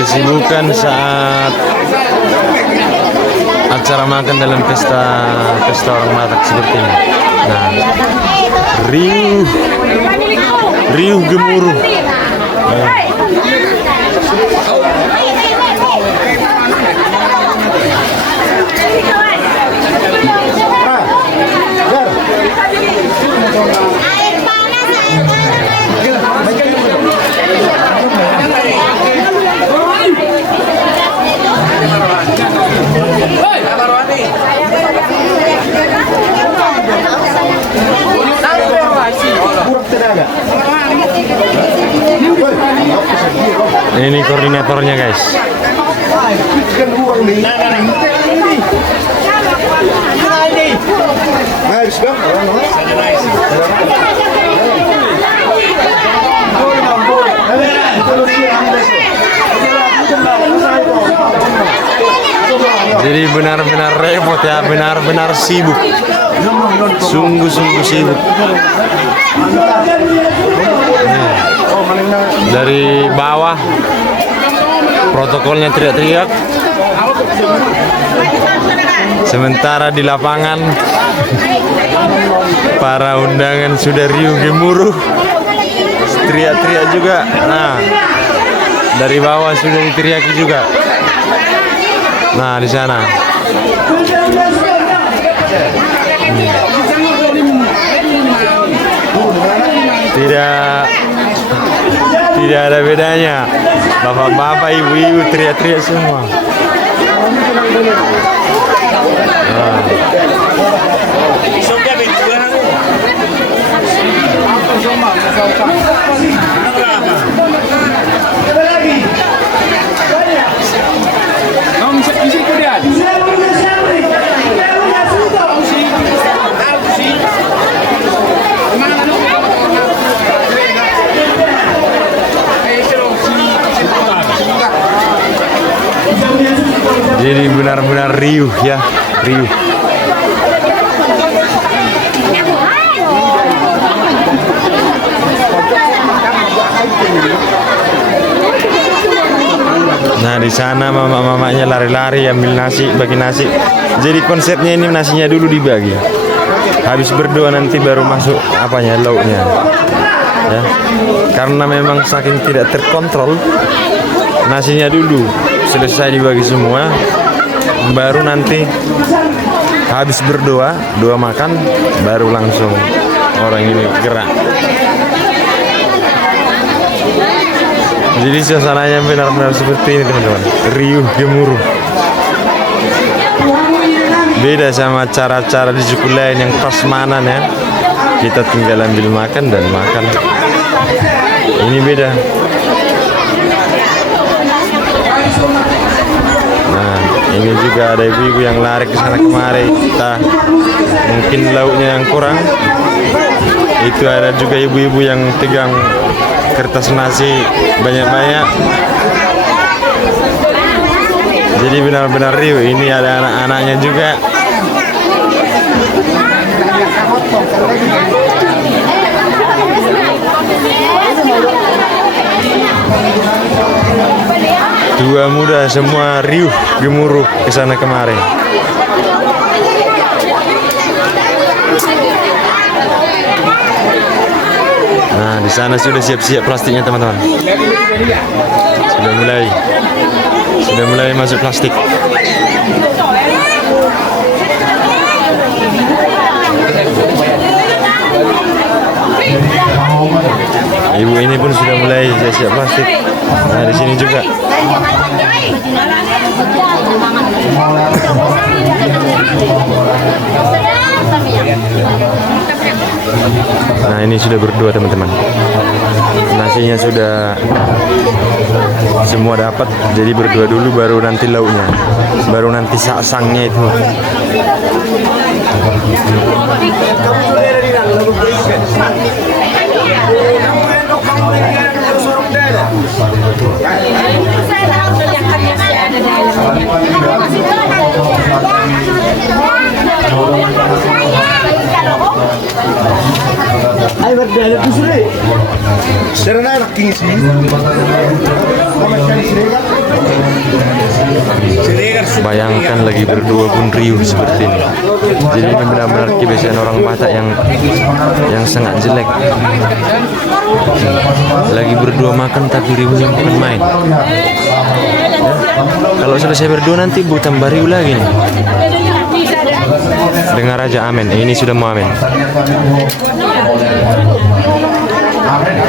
kesibukan saat acara makan dalam pesta orang Batak seperti ini. Nah, riuh gemuruh. Ini koordinatornya guys. Jadi benar-benar repot ya, benar-benar sibuk. Sungguh-sungguh sibuk. Dari bawah protokolnya teriak-teriak, sementara di lapangan para undangan sudah riuh gemuruh, teriak-teriak juga. Nah, dari bawah sudah diteriaki juga. Nah, di sana tidak ada bedanya. Bapak-bapak, ibu-ibu teriak-teriak semua. Nah. Jadi benar-benar riuh ya, riuh. Nah, di sana mama-mamanya lari-lari ambil nasi, bagi nasi. Jadi konsepnya ini nasinya dulu dibagi. Habis berdoa nanti baru masuk apanya, lauknya. Ya. Karena memang saking tidak terkontrol, nasinya dulu selesai dibagi semua, baru nanti habis berdoa, doa makan, baru langsung orang ini gerak. Jadi suasananya benar-benar seperti ini teman-teman, riuh gemuruh. Beda sama cara-cara di suku lain yang prasmanan ya, kita tinggal ambil makan dan makan. Ini beda. Nah, ini juga ada ibu-ibu yang lari ke sana kemari. Entah mungkin lauknya yang kurang. Itu ada juga ibu-ibu yang pegang kertas nasi banyak-banyak. Jadi benar-benar riuh. Ini ada anak-anaknya juga. Tua muda semua riuh gemuruh ke sana kemari. Nah, di sana sudah siap-siap plastiknya teman-teman. Sudah mulai masuk plastik. Ibu ini pun sudah mulai siap-siap plastik. Nah, di sini juga. Nah, ini sudah berdua teman-teman. Nasinya sudah semua dapat, jadi berdua dulu baru nanti lauknya, baru nanti sangnya itu. Ay, berdaya tu suri. Serana nak kingsi. Bayangkan lagi berdua pun riuh seperti ini. Jadi ini benar-benar kebiasaan orang Batak yang sangat jelek. Lagi berdua makan tapi riuhnya bukan main. Ya. Kalau selesai berdua nanti bukan bariu lagi nih. Dengar aja amin. Ini sudah mau amin.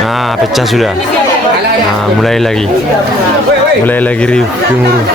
Nah, pecah sudah. Nah, mulai lagi riuh gemuruh.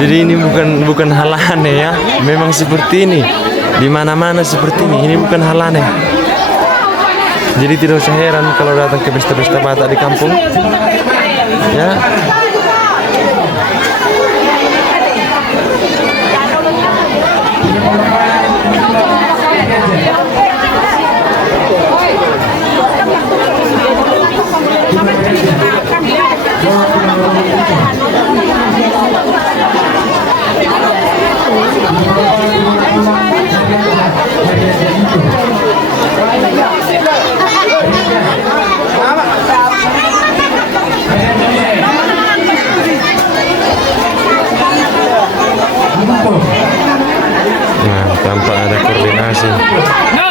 Jadi ini bukan hal aneh ya, memang seperti ini di mana-mana seperti ini. Ini bukan hal aneh. Jadi tidak usah heran kalau datang ke pesta-pesta Batak di kampung, ya. Nah, tampak ada koordinasi. No.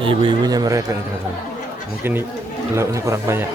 Ibu-ibunya merepek nih teman-teman. Mungkin nih lauknya kurang banyak.